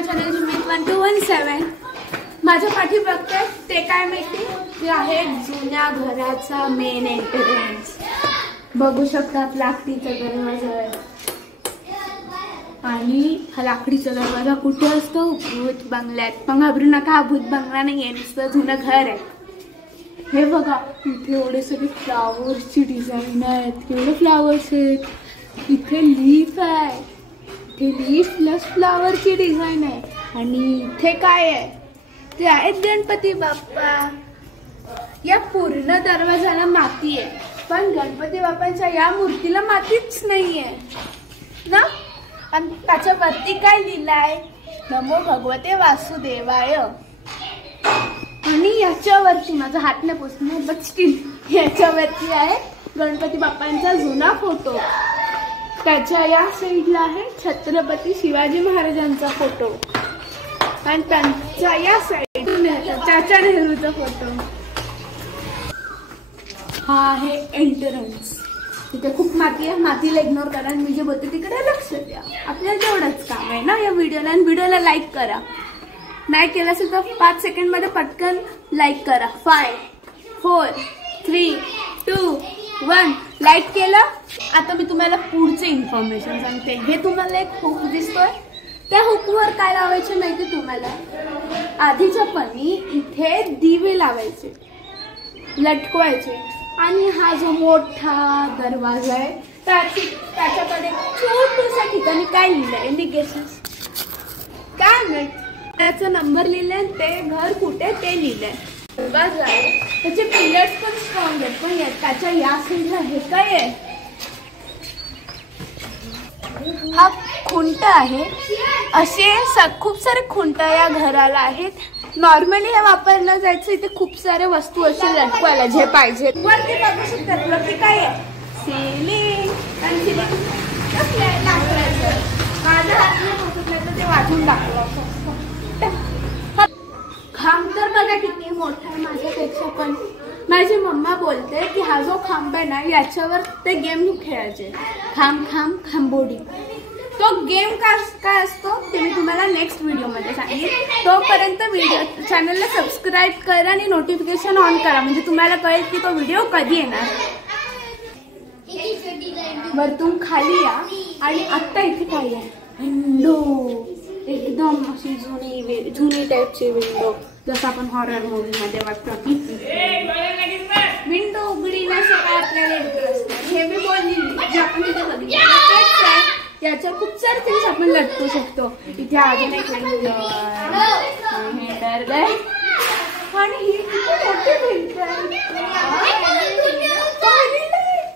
माय channel जिमित 1217. माझ्या पाठी बघताय ते काय माहिती, ते आहे जुन्या घराचा मेन एंट्रन्स. बघू शकतात लाकडीचा दरवाजा आहे. आणि हा लाकडीचा दरवाजा कुठे असतो? भूत बंगल्यात. पण घाबरू नका, हा भूत बंगला नाही आहे, नुसतं जुनं घर आहे. हे बघा इथे एवढे सगळे फ्लावर्सची डिझाईन आहेत. केवढे फ्लावर्स आहेत. इथे लीफ आहे, इथे लीफ प्लस फ्लावरची डिझाईन आहे. आणि इथे काय आहे? ते आहेत गणपती बाप्पा. या पूर्ण दरवाजाला माती आहे, पण गणपती बाप्पांच्या या मूर्तीला मातीच नाहीये ना. आणि त्याच्यावरती काय लिहिलंय? नमो भगवते वासुदेवाय. आणि याच्यावरती माझा हात नाही पोचणार, बट स्टील याच्यावरती आहे गणपती बाप्पांचा जुना फोटो. त्याच्या या साईडला आहे छत्रपती शिवाजी महाराजांचा फोटो. आणि त्यांच्या या साईडला चाचा नेहरूचा फोटो. हा आहे एंट्रन्स. तिथे खूप माती आहे, मातीला इग्नोर करा. आणि मी जे बोलते तिकडे लक्ष द्या. आपल्याला तेवढंच काम आहे ना या व्हिडिओला. आणि व्हिडिओला लाईक करा. नाही केलं असेल तर 5 सेकंडमध्ये पटकन लाईक करा. 5 4 3 2 1 लाईक केलं. आता मी तुम्हाला पुढचे इन्फॉर्मेशन सांगते. हे तुम्हाला एक हुक दिसतोय, त्या हुकवर काय लावायचे माहिती तुम्हाला? आधीच्या पणी इथे दिवे लावायचे, लटकवायचे. आणि हा जो मोठा दरवाजा आहे त्याच्याकडे छोट्याशा ठिकाणी काय लिहिलंय? इंडिकेशन्स काय माहित, त्याचा नंबर लिहिलाय. ते घर कुठे ते लिहिलंय. दरवाजा आहे, त्याचे पिलर्स पण स्ट्रॉंग आहेत. पण त्याच्या या साईडला हे काय आहे? हा खुंट आहे. असे खूप सारे खुंट या घराला आहेत. नॉर्मली हे वापरलं जायचं. इथे खूप सारे वस्तू असे लटकवायला जे पाहिजे. वरती बघू शकतात, वरती काय आहे? सिलिंग. आणि सिलिंग लाकडाचं. माझ्या हातने पोचलं तर ते वाजून टाकलं. खांब तर बघा किती मोठा आहे माझ्यापेक्षा. पण माझी मम्मा बोलते की हा जो खांब आहे ना, याच्यावर ते गेम खेळायचे. खांब खांब खांबोडी. तो गेम काय असतो ते मी तुम्हाला नेक्स्ट व्हिडिओमध्ये सांगेन. तोपर्यंत चॅनलला सबस्क्राईब करा आणि नोटिफिकेशन ऑन करा, म्हणजे तुम्हाला कळेल की तो व्हिडिओ कधी येणार. वरतून खाली या. आणि आत्ता इथे काय आहे? विंडो. एकदम अशी जुनी टाईपची विंडो, जसं आपण हॉरर मूवी मध्ये वाटतं की विंडो उघडी नसते आपल्याला इंटरेस्ट. हे मी बोलली जे आपण तिथे बघितलं. याच्या खूप सारे थिंग्स आपण लटकू शकतो. इथे अजून एक विंडो आणि ही मोठी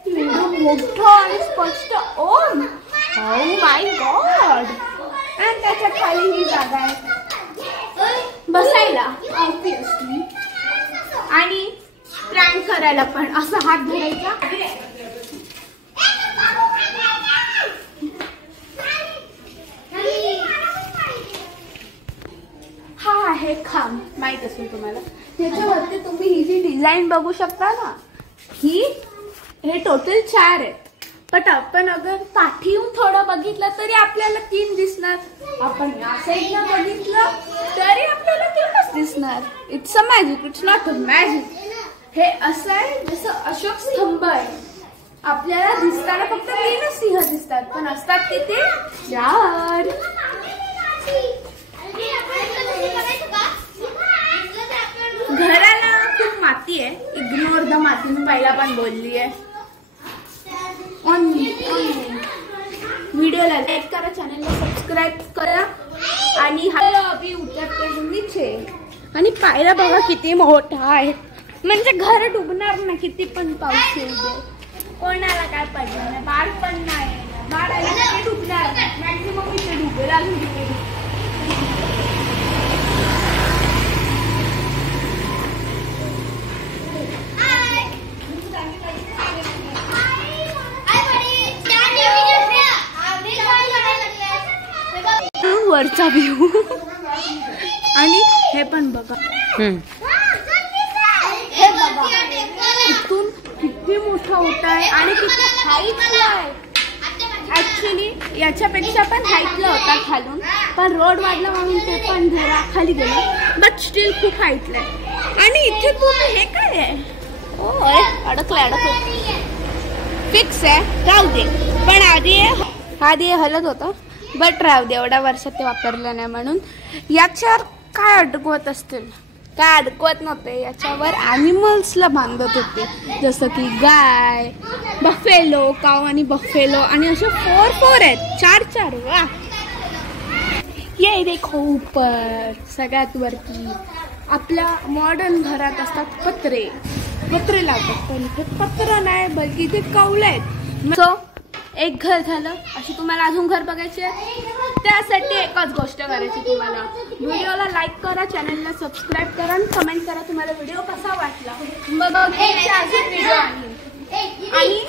विंडो, मोठं आणि स्पष्ट. Oh my God. आणि त्याच्या खाली ही जागा आहे बसायला ऑब्विसली. आणि प्रँक करायला पण असं हात धरायचा. हा आहे खांब, माहित असेल तुम्हाला. त्याच्यावरती तुम्ही ही जी डिझाईन बघू शकता ना, हे टोटल 4 आहेत. पण आपण अगर पाठीहून थोडं बघितलं तरी आपल्याला 3 दिसणार. आपण या साईडला बघितलं तरी आपल्याला 3च दिसणार. It's a magic, it's not a magic. हे असं आहे जसं अशोक स्तंभ आहे. आपल्याला दिसताना फक्त 3च सिंह दिसतात, पण असतात तिथे 4. घराला खूप माती आहे. इग्नोर द माती, मी पहिला पण बोलली आहे. व्हिडिओला लाईक करा, चॅनलला सबस्क्राईब करा. आणि अभी उतरते नीचे. आणि पायऱ्या बघा किती मोठा आहे, म्हणजे घर डुबणार ना किती पण पाऊस येऊ दे. कोणाला काय पडणार नाही. बाळ पण नाही, बाळ आला ते डुबणार. मॅक्झिमम इथे डुबेल. अजून तिथे वरचा व्ह्यू. आणि हे पण बघा, हे बघा इथून किती मोठा होता आहे आणि किती हाईटला आहे. ऍक्च्युली याच्यापेक्षा पण हाईटला होता खालून, पण रोड वाढला म्हणून ते पण जरा खाली गेलं, बट स्टील खूप हाईटला आहे. आणि इथे पूर्ण हे काय आहे? ओय अडकलं फिक्स आहे, राहू दे. पण आधी हलत होतं, बट राहू दे, एवढ्या वर्षात ते वापरलं नाही म्हणून. याच्यावर काय अडकवत असतील? काय अडकवत नव्हते, याच्यावर ॲनिमल्सला बांधत होते, जसं की गाय, बफेलो, काव आणि बफेलो, आणि असे 4 आहेत, 4 वा. ये देखो ऊपर, सगळ्यात वरती आपल्या मॉडर्न घरात असतात पत्रे लावतात, पण इथे पत्र नाही, बल्कि इथे कौलं आहेत. सो एक घर झालं. अशी तुम्हाला अजून घर बघायचे, त्यासाठी एकच गोष्ट करायची तुम्हाला. व्हिडिओला लाईक करा, चॅनलला सबस्क्राईब करा आणि कमेंट करा तुम्हाला व्हिडिओ कसा वाटला. मग अजून व्हिडिओ आणि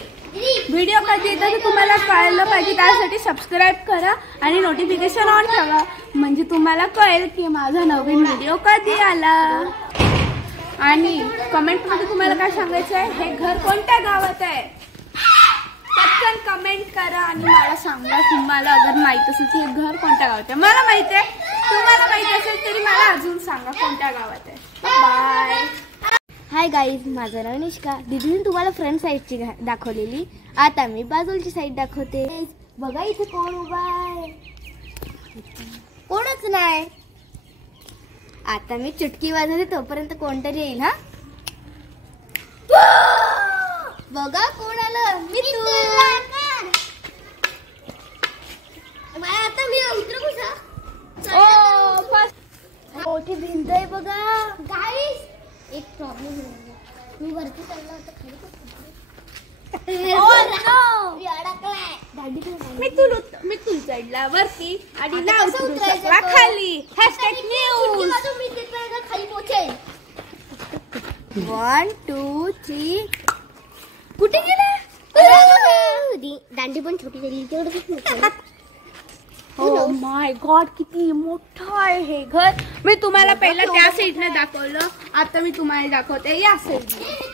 व्हिडिओ कधी येतं ते तुम्हाला कळलं पाहिजे, त्यासाठी सबस्क्राईब करा आणि नोटिफिकेशन ऑन ठेवा, म्हणजे तुम्हाला कळेल की माझा नवीन व्हिडिओ कधी आला. आणि कमेंटमध्ये तुम्हाला काय सांगायचं आहे, हे घर कोणत्या गावात आहे, पटकन कमेंट करा आणि मला सांगा. तुम्हाला अगर माहित असेल की हे घर कोणत्या गावात आहे, मला माहित आहे, तुम्हाला माहित असेल तरी मला अजून सांगा कोणत्या गावात आहे. बाय. हाय गाईज, माझं नाव निष्का. दीदीने तुम्हाला फ्रंट साईडची दाखवलेली, आता मी बाजूची साईड दाखवते. बघा इथे कोण उभा आहे, कोणच नाही. आता मी चुटकी वाजवते तोपर्यंत कोणतरी येईल. हा बघा कोण आलं, मी तू. आता मी उतरू कसा? मोठी भिंत आहे बघा. गाईज एक प्रॉब्लेम आहे, मी वरती चालला होता मी तू चढला वरती आणि नाव खाली. #न्यूज. खाली पोहोचेल. 1 2 3. कुठे गेला? दांडी पण छोटी झाली तेवढं. ओ माय गॉड, किती मोठं आहे हे घर. मी तुम्हाला पहिला त्या साईडने दाखवलं, आता मी तुम्हाला दाखवते या साईडने.